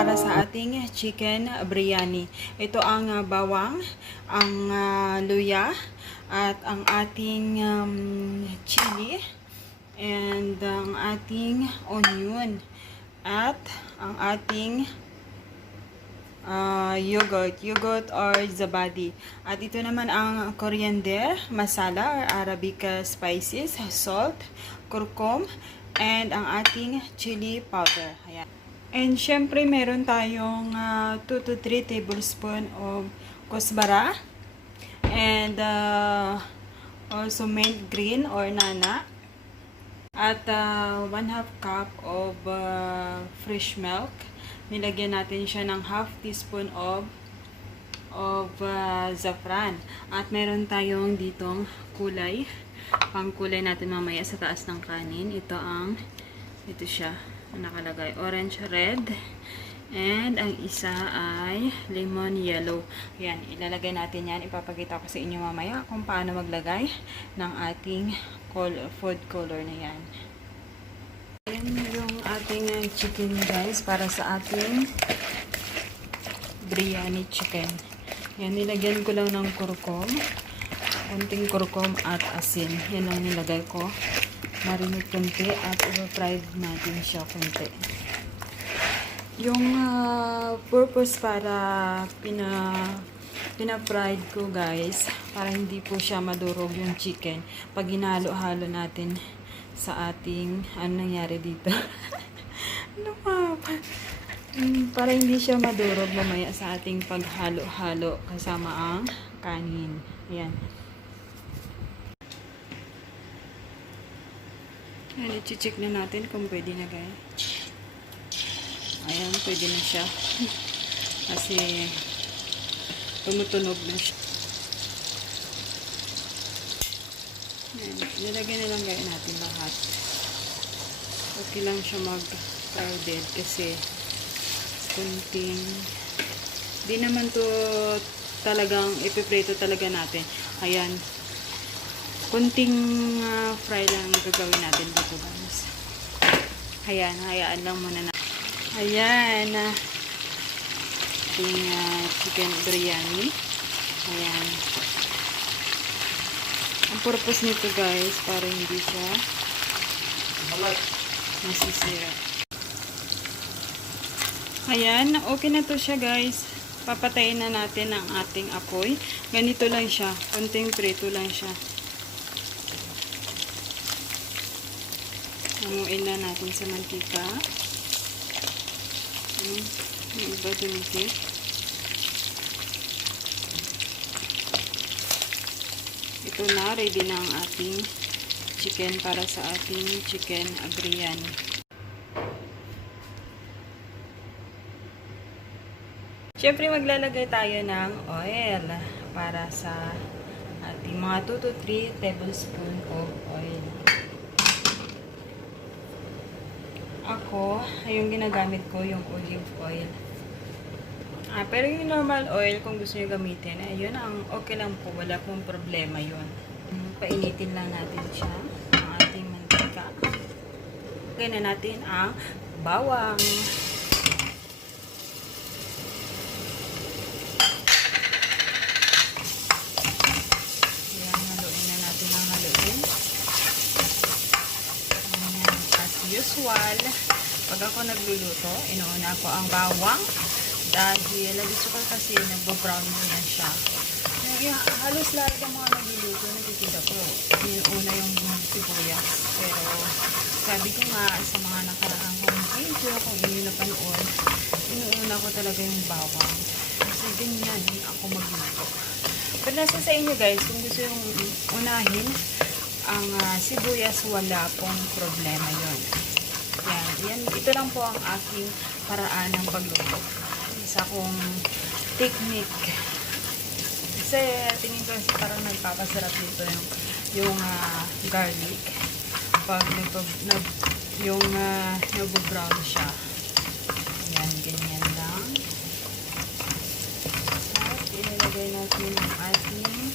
para sa ating chicken biryani. Ito ang bawang, ang luya, at ang ating chili, and ang ating onion, at ang ating yogurt or zabadi. At ito naman ang coriander, masala or Arabic spices, salt, kurkum, and ang ating chili powder. Ayan. And syempre meron tayong 2 to 3 tablespoon of kusbara, and also mint green or nana, at 1/2 cup of fresh milk. Nilagyan natin siya ng half teaspoon of saffron. At meron tayong ditong kulay. Pangkulay natin mamaya sa taas ng kanin. Ito siya. Nakalagay orange red. And ang isa ay lemon yellow. Yan, ilalagay natin yan. Ipapakita ko sa inyo mamaya kung paano maglagay ng ating food color na yan. Yan yung ating chicken guys para sa ating biryani chicken. Yan, nilagyan ko lang ng kurkum. Konting kurkum at asin. Yan lang nilagay ko. Marinate konti at i-fried natin siya konti. Yung purpose para pina-fried ko guys, para hindi po siya madurog yung chicken. Pag hinalo-halo natin sa ating, ano nangyari dito? Ano pa? Para hindi siya madurog mamaya sa ating paghalo-halo kasama ang kanin. Ayan. Ayan, i-check na natin kung pwede na guys. Ayan, pwede na siya. Kasi tumutunog na siya. Ayan, nilagyan na lang gaya natin lahat. Okay lang siya mag-crowded kasi kunting di naman to talagang ipiprito talaga natin. Ayan, kunting fry lang gagawin natin dito guys. Ayan, hayaan lang muna na. Ayan, ating chicken biryani. Ayan. Ang purpose nito guys, para hindi siya masisira. Ayan, okay na to siya guys. Papatayin na natin ang ating apoy. Ganito lang siya, konting prito lang siya. Hamuin na natin sa mantika. Yung iba dumikit. Ito na, ready na ang ating chicken para sa ating chicken biryani. Siyempre maglalagay tayo ng oil para sa ating mga 2 to 3 tablespoon of oil. Ako, yung ginagamit ko, yung olive oil. Pero yung normal oil, kung gusto nyo gamitin, yun ang okay lang po. Wala pong problema yun. Painitin lang natin siya, ang ating mantika. Lagyan na natin ang bawang. Ayan, haluin na natin ang haluin. As usual, pag ako nagluluto, inuuna ko ang bawang dahil gusto ko kasi nagbo-brown na siya. Halos lahat ng mga nagluluto, nakikita ko inuuna yung sibuyas. Pero sabi ko nga sa mga nakaraang video, kung inyo napanood, inuuna ko talaga yung bawang. Kasi ganyan ako magluto. Pero nasa sa inyo guys, kung gusto yung unahin ang sibuyas, wala pong problema yon. Yan, ito lang po ang aking paraan ng pagluto. Isa kong technique. Kasi tingin ko kasi parang nagpapasarap dito yung garlic. Pag nag-brown siya. Yan, ganyan lang. At inilagay natin ang ating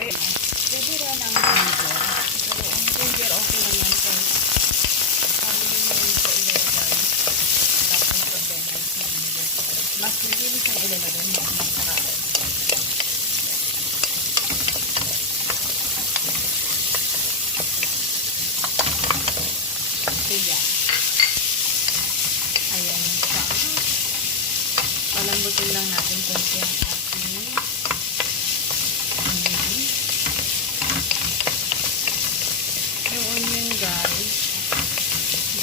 pwede rin ang ginger. Pero ang ginger okay lang yan. So, sabi nyo yun sa ilagay. palambutin lang natin konti ang ating onion. Yung onion guys,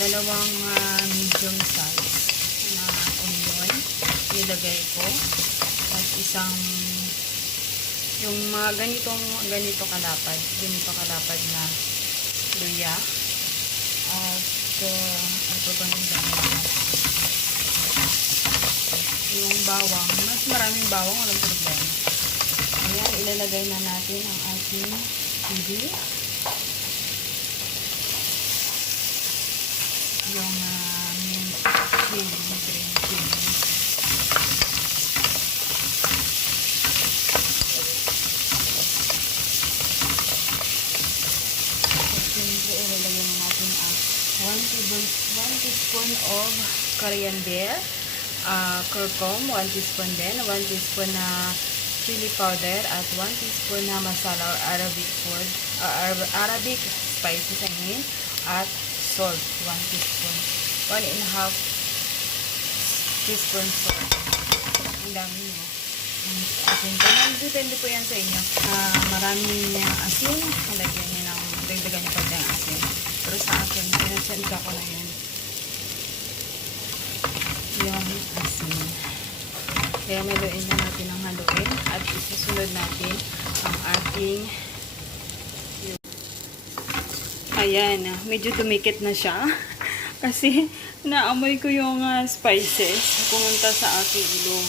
dalawang medium size na onion nilagay ko. At isang yung mga ganito kalapad na luya. At ito ba yung bawang, mas maraming bawang, walang problema. Ayan, ilalagay na natin ang ating chili. Yung mint chili, green chili. Ilalagay na natin ang 1 teaspoon of coriander, curcum, 1 teaspoon din, 1 teaspoon na chili powder, at 1 teaspoon na masala or Arabic food, Arabic spices I mean, at salt, 1 teaspoon, 1.5 teaspoon salt. Ang dami nyo. Asin po. Depende po yan sa inyo. Maraming asin, halagyan nyo ng dagdagan nyo pag ng asin. Pero sa akin, pinasensya ko na yun. Yung asin. Kaya haluin na natin ang haluin at isusunod natin ang ating ayan, medyo dumikit na siya kasi naamoy ko yung spices pumunta sa aking ilong.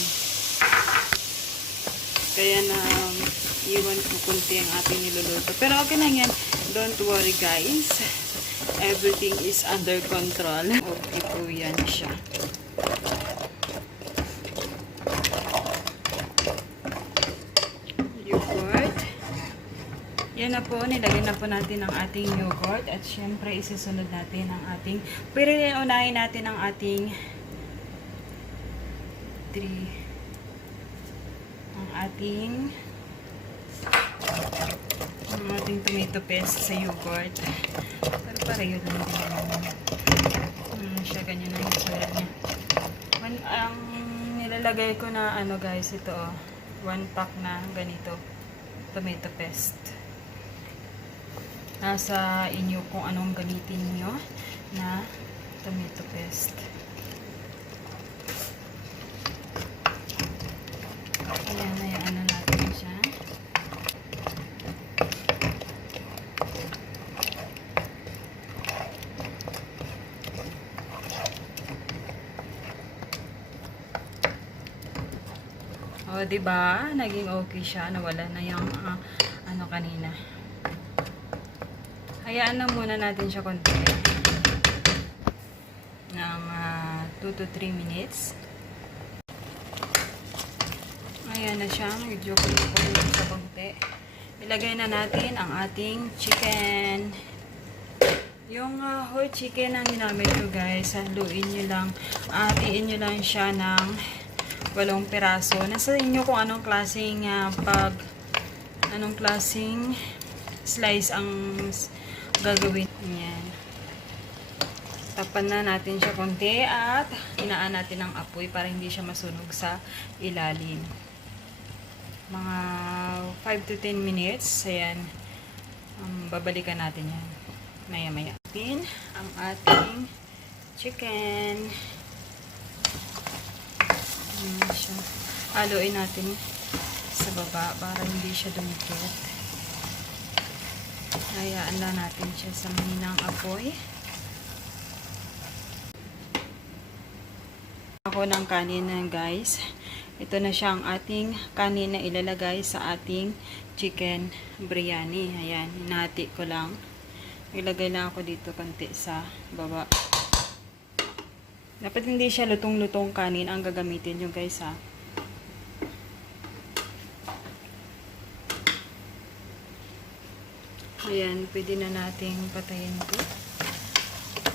Kaya na iwan ko kunti ang ating niluluto. Pero okay lang yan. Don't worry guys. Everything is under control. Okay po yan siya. Yogurt. Yan na po. Nilagyan na po natin ang ating yogurt. At syempre isusunod natin ang ating, pero unahin natin ang ating ating tomato paste sa yogurt. Pero pareho lang din. Siya ganyan ang itsura niya. Ang nilalagay ko na ano guys, ito 1 pack na ganito tomato paste. Nasa inyo kung anong gamitin niyo na tomato paste. Ayan, ano natin siya. O, diba? Naging okay siya. Nawala na yung ano kanina. Hayaan na muna natin siya konti. Ng 2 to 3 minutes. Ayan na siya. Medyo kulit sa konti. Ilagay na natin ang ating chicken. Yung whole chicken ang ginamit ko guys. Haluin nyo lang. Hatiin nyo lang siya ng 8 piraso. Nasa inyo kung anong klaseng anong klaseng slice ang gagawin. Ayan. Tapan na natin siya konti at inaan natin ang apoy para hindi siya masunog sa ilalim. Mga 5 to 10 minutes. Ayan. Babalikan natin yan. Maya-maya. Ang ating chicken. Haluin natin sa baba para hindi siya dumikit. Hayaan lang natin siya sa mahinang apoy. Ako ng kanin na guys. Ito na siya ang ating kanin na ilalagay sa ating chicken biryani. Ayan, hinati ko lang. Ilagay lang ako dito konti sa baba. Dapat hindi siya lutong-lutong kanin ang gagamitin nyo guys ha. Ayan, pwede na nating patayin ito.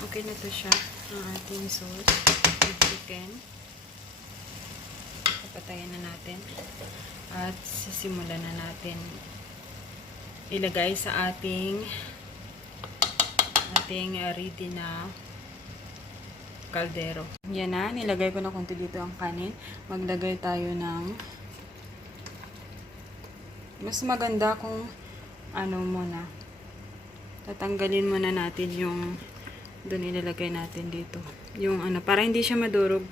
Okay na to siya. Ang ating sauce with chicken. Patayin na natin. At sisimulan na natin ilagay sa ating ready na kaldero. Yan na, nilagay ko na konti dito ang kanin. Maglagay tayo ng, mas maganda kung ano muna, tatanggalin muna natin yung doon ilalagay natin dito. Yung ano, para hindi siya madurog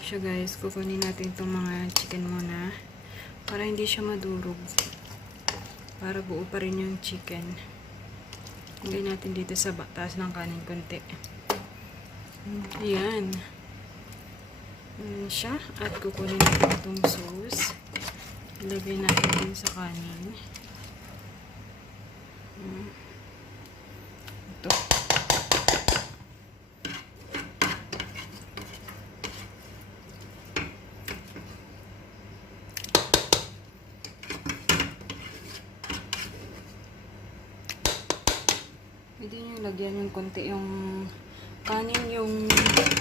siya guys. Kukunin natin itong mga chicken muna. Para hindi siya madurog. Para buo pa rin yung chicken. Lagay natin dito sa taas ng kanin konti. Ayan. Ayan siya. At kukunin natin itong sauce. Ilagay natin din sa kanin. Ito. Pwede nyo lagyan yung konti yung kanin, yung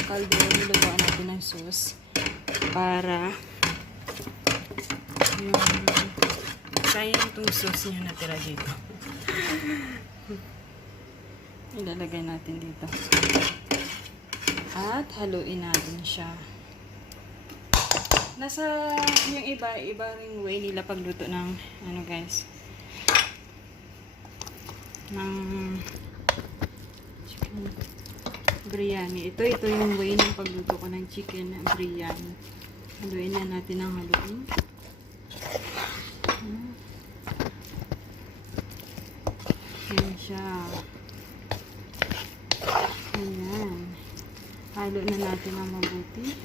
kaldo, nilagyan natin ng sauce para yung sayang itong sauce nyo natira dito. Ilalagay natin dito at haluin natin siya. Nasa yung iba ring way nila pagluto ng ano guys, ng biryani. Ito yung way ng pagluto ko ng chicken biryani. Haluin na natin ang haluin. Ayan siya. Ayan. Halo na natin ang mabuti.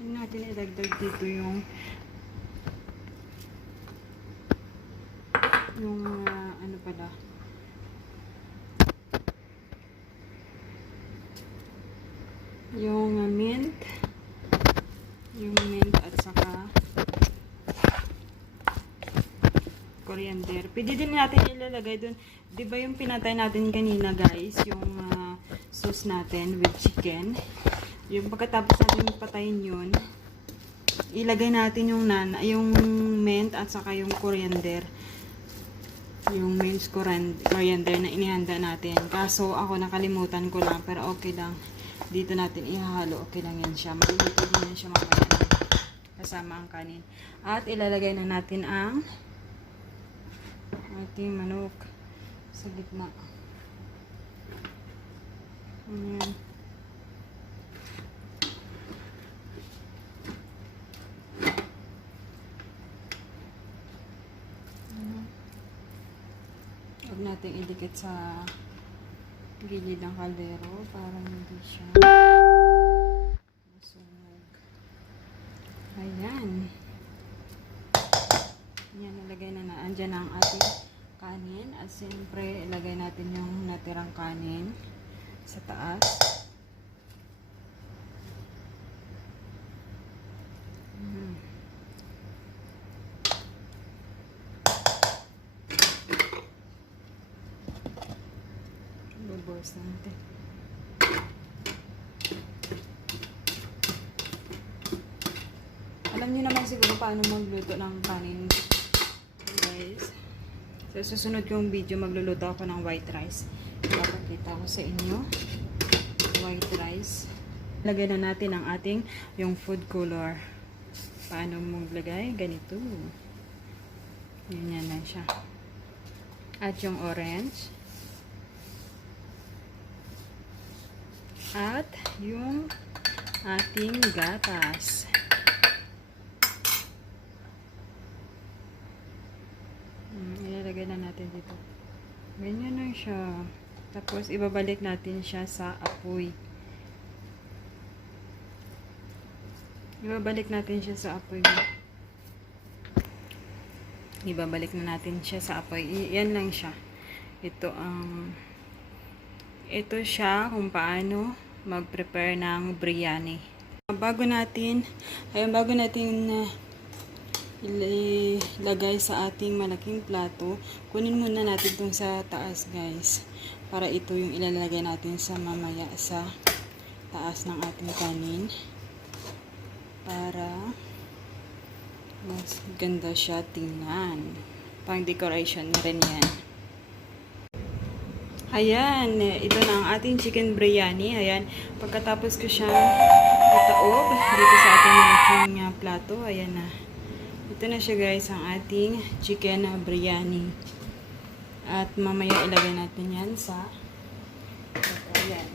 Ayan natin idagdag dito yung ano pala, yung mint at saka coriander. Pwede din natin ilalagay dun, di ba yung pinatay natin kanina guys, yung sauce natin with chicken. Yung pagkatapos natin patayin yun, ilagay natin yung mint at saka yung coriander. Yung minced coriander na inihanda natin. Kaso ako nakalimutan ko lang, pero okay lang. Dito natin ihahalo, okay lang yan siya. Maluluto din yan siya mamaya kasama ang kanin. At ilalagay na natin ang ating manok sa gitna. Ayan. Huwag natin idikit sa gilid ng kaldero para hindi siya masunog. Ayan. Ayan, nalagay na andyan ang ating kanin. At siyempre, ilagay natin yung natirang kanin sa taas. Bubuhos natin. Alam niyo naman siguro paano magluto ng kanin, guys. Sa susunod kong video, magluluto ako ng white rice. Ipapakita ko sa inyo. White rice. Lagay na natin ang ating yung food color. Paano maglagay? Ganito. Yan lang siya. At yung orange. At yung ating gatas. Ilalagay na natin dito. Ganyan lang siya. Tapos ibabalik natin siya sa apoy. Ibabalik natin siya sa apoy. Ibabalik na natin siya sa apoy. Yan lang siya. Ito siya kung paano mag-prepare ng biryani. Bago natin ilagay sa ating malaking plato, kunin muna natin itong sa taas guys. Para ito yung ilalagay natin sa mamaya sa taas ng ating kanin. Para mas ganda siya tingnan. Pang decoration rin yan. Ayan, ito na ang ating chicken biryani. Ayan, pagkatapos ko siyang itaob dito sa ating malaking plato. Ayan na. Ito na siya guys, ang ating chicken biryani. At mamaya ilagay natin yan sa ayan.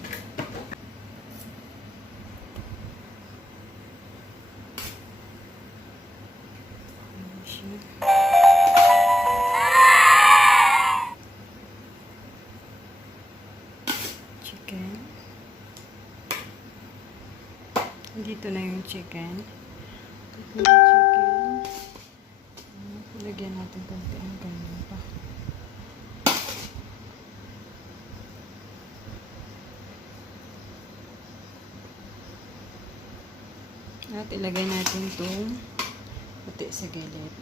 Chicken. Dito na yung chicken. Dito na yung chicken. Lagyan natin konti ang ganyan pa. At ilagay natin itong puti sa gilid.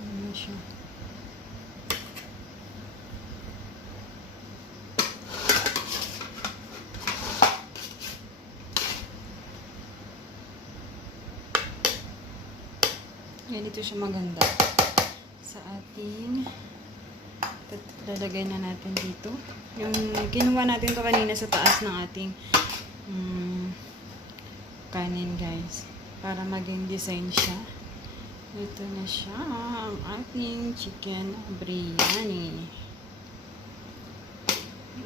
Ayan siya. Yan, dito siya maganda sa ating lalagay na natin dito. Yung kinuha natin to kanina sa taas ng ating kanin guys. Para maging design siya. Ito na siya ang ating chicken biryani.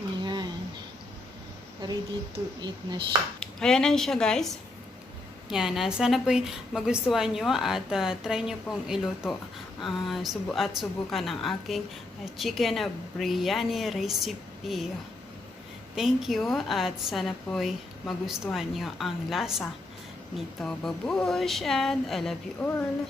Ayan. Ready to eat na siya. Ayan na siya guys. Yan, sana po magustuhan nyo at try nyo pong iluto at subukan ang aking chicken biryani recipe. Thank you at sana po magustuhan nyo ang lasa nito. Babush and I love you all.